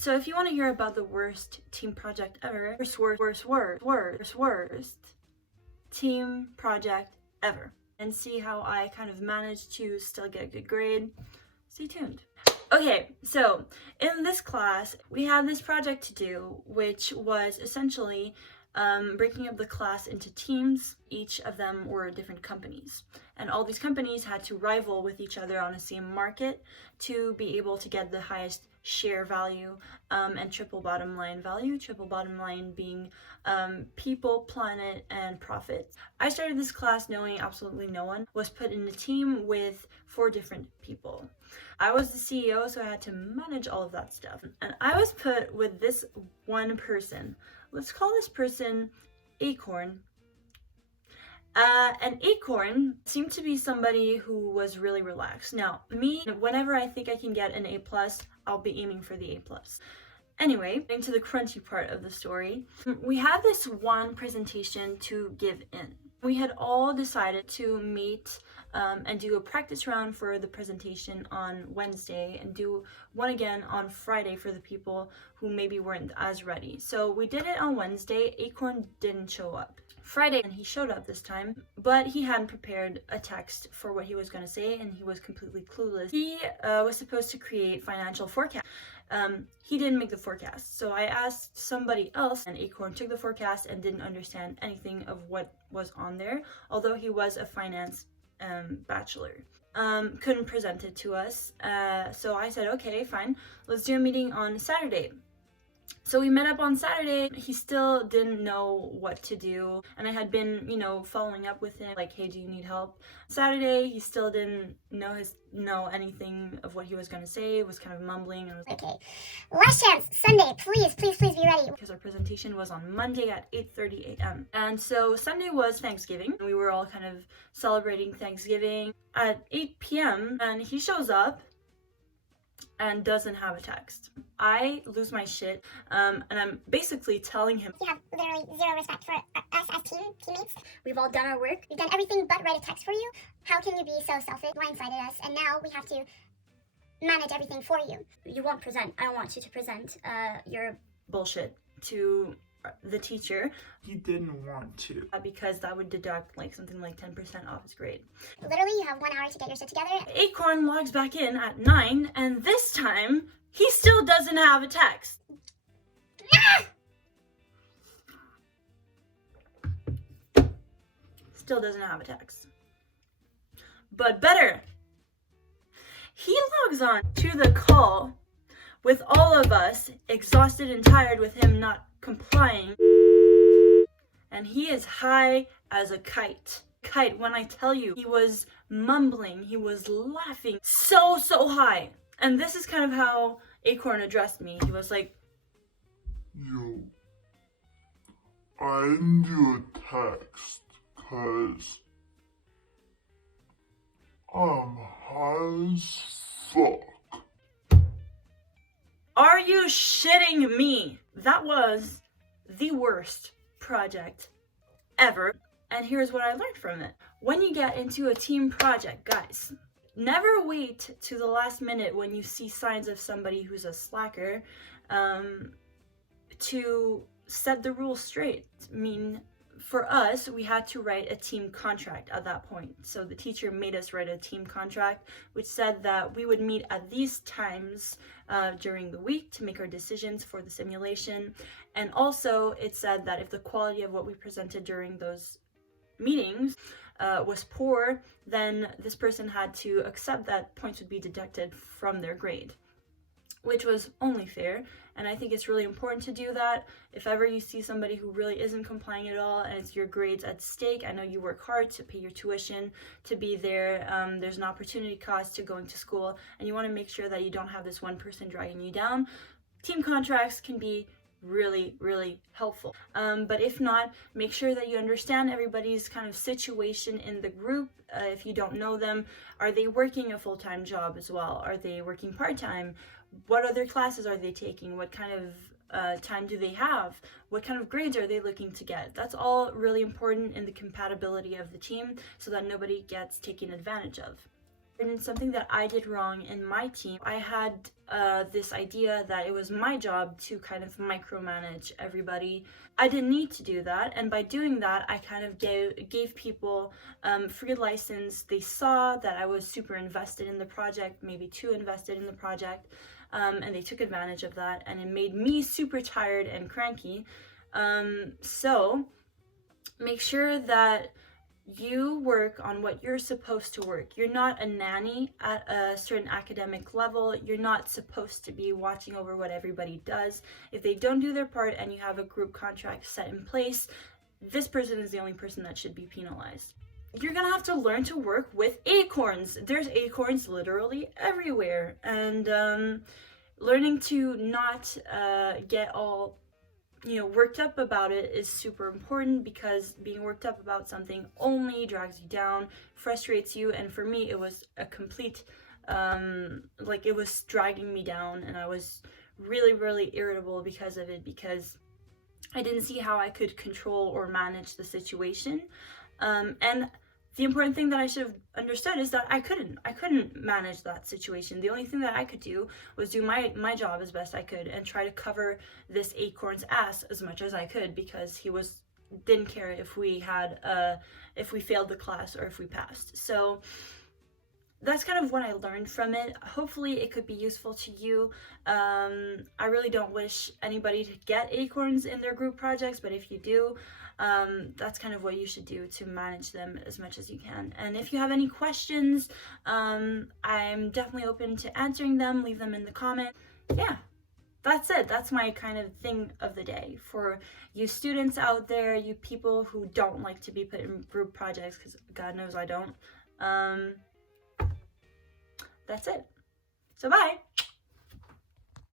So if you want to hear about the worst team project ever, worst team project ever, and see how I kind of managed to still get a good grade, stay tuned. Okay, so in this class, we had this project to do, which was essentially breaking up the class into teams. Each of them were different companies, and all these companies had to rival with each other on the same market to be able to get the highest share value and triple bottom line value, triple bottom line being people, planet, and profit. I started this class knowing absolutely no one, was put in a team with 4 different people. I was the CEO, so I had to manage all of that stuff, and I was put with this one person. Let's call this person Acorn. And Acorn seemed to be somebody who was really relaxed. Now, me, whenever I think I can get an A+, I'll be aiming for the A+. Anyway, into the crunchy part of the story, we had this one presentation to give in. We had all decided to meet and do a practice round for the presentation on Wednesday and do one again on Friday for the people who maybe weren't as ready. So we did it on Wednesday. Acorn didn't show up. Friday, and he showed up this time, but he hadn't prepared a text for what he was going to say, and he was completely clueless. He was supposed to create financial forecast. He didn't make the forecast, so I asked somebody else, and Acorn took the forecast and didn't understand anything of what was on there, although he was a finance bachelor. Couldn't present it to us, so I said, okay, fine, let's do a meeting on Saturday. So we met up on Saturday. He still didn't know what to do, and I had been, following up with him, like, hey, do you need help? Saturday, he still didn't know anything of what he was going to say, was kind of mumbling, and was like, okay, last chance, Sunday, please be ready. Because our presentation was on Monday at 8:30 a.m. And so Sunday was Thanksgiving. We were all kind of celebrating Thanksgiving at 8 p.m. and he shows up and doesn't have a text. I lose my shit, and I'm basically telling him, You have literally zero respect for us as teammates. We've all done our work. We've done everything but write a text for you. How can you be so selfish? Blindsided us, and now we have to manage everything for you. You won't present. I don't want you to present your bullshit to the teacher. He didn't want to. Because that would deduct something like 10% off his grade. Literally, you have 1 hour to get your shit together. Acorn logs back in at 9, and this time, he still doesn't have a text. Still doesn't have a text. But better, he logs on to the call with all of us, exhausted and tired with him not complying, and he is high as a kite. When I tell you, he was mumbling, he was laughing so high. And this is kind of how Acorn addressed me. He was like, Yo, I didn't do a text because I'm high as fuck. Are you shitting me? That was the worst project ever. And here's what I learned from it. When you get into a team project, guys, never wait to the last minute when you see signs of somebody who's a slacker to set the rules straight. I mean, for us, we had to write a team contract at that point. So the teacher made us write a team contract, which said that we would meet at these times during the week to make our decisions for the simulation. And also, it said that if the quality of what we presented during those meetings was poor, then this person had to accept that points would be deducted from their grade, which was only fair. And I think it's really important to do that. If ever you see somebody who really isn't complying at all and it's your grades at stake, I know you work hard to pay your tuition, to be there. There's an opportunity cost to going to school, and you want to make sure that you don't have this one person dragging you down. Team contracts can be really helpful. But if not, make sure that you understand everybody's kind of situation in the group. If you don't know them, are they working a full-time job as well? Are they working part-time? What other classes are they taking? What kind of time do they have? What kind of grades are they looking to get? That's all really important in the compatibility of the team so that nobody gets taken advantage of. And something that I did wrong in my team, I had this idea that it was my job to kind of micromanage everybody. I didn't need to do that, and by doing that, I kind of gave people free license. They saw that I was super invested in the project, maybe too invested in the project, and they took advantage of that, and it made me super tired and cranky. So make sure that you work on what you're supposed to work. You're not a nanny at a certain academic level. You're not supposed to be watching over what everybody does. If they don't do their part and you have a group contract set in place, this person is the only person that should be penalized. You're gonna have to learn to work with acorns. There's acorns literally everywhere. And learning to not get all worked up about it is super important, because being worked up about something only drags you down, frustrates you, and for me it was a complete it was dragging me down, and I was really, really irritable because of it, because I didn't see how I could control or manage the situation. And the important thing that I should have understood is that I couldn't manage that situation. The only thing that I could do was do my job as best I could and try to cover this acorn's ass as much as I could, because he didn't care if we failed the class or if we passed. So that's kind of what I learned from it. Hopefully it could be useful to you. I really don't wish anybody to get acorns in their group projects, but if you do, that's kind of what you should do to manage them as much as you can. And if you have any questions, I'm definitely open to answering them. Leave them in the comment. Yeah, that's it. That's my kind of thing of the day for you students out there, you people who don't like to be put in group projects, because God knows I don't. That's it. So bye.